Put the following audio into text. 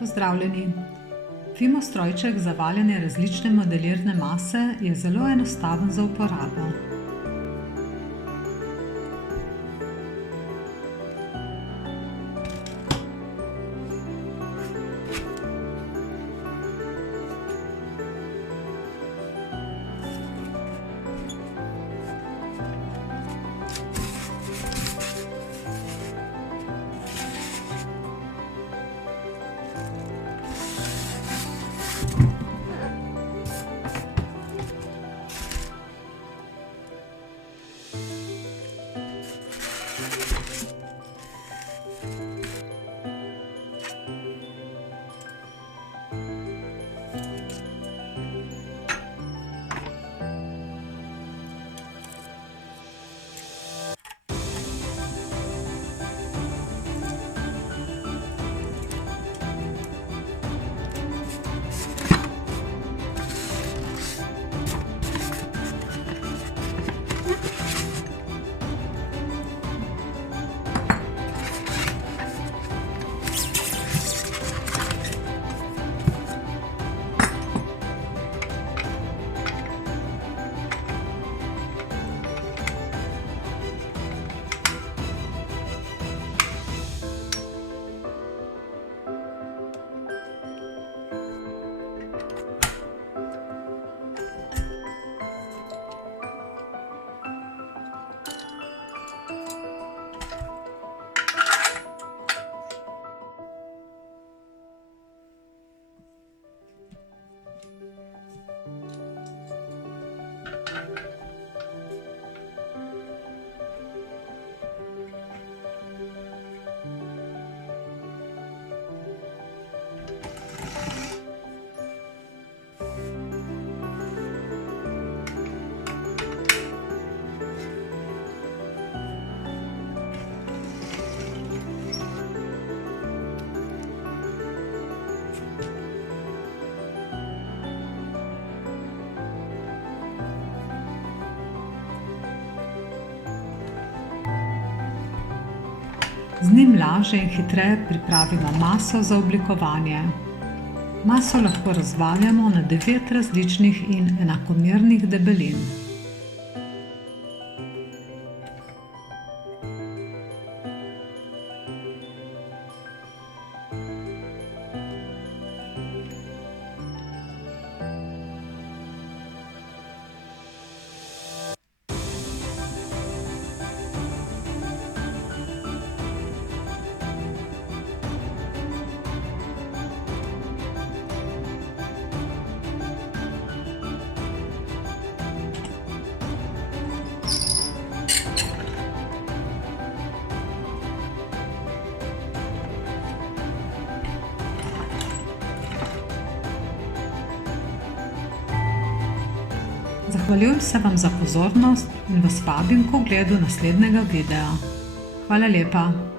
Pozdravljeni! Fimo strojček za valjenje različne modelirne mase je zelo enostaven za uporabo. Z njim lažje in hitreje pripravimo maso za oblikovanje. Maso lahko razvaljamo na 9 različnih in enakomernih debelin. Zahvaljujem se vam za pozornost in vas vabim k ogledu naslednjega videa. Hvala lepa!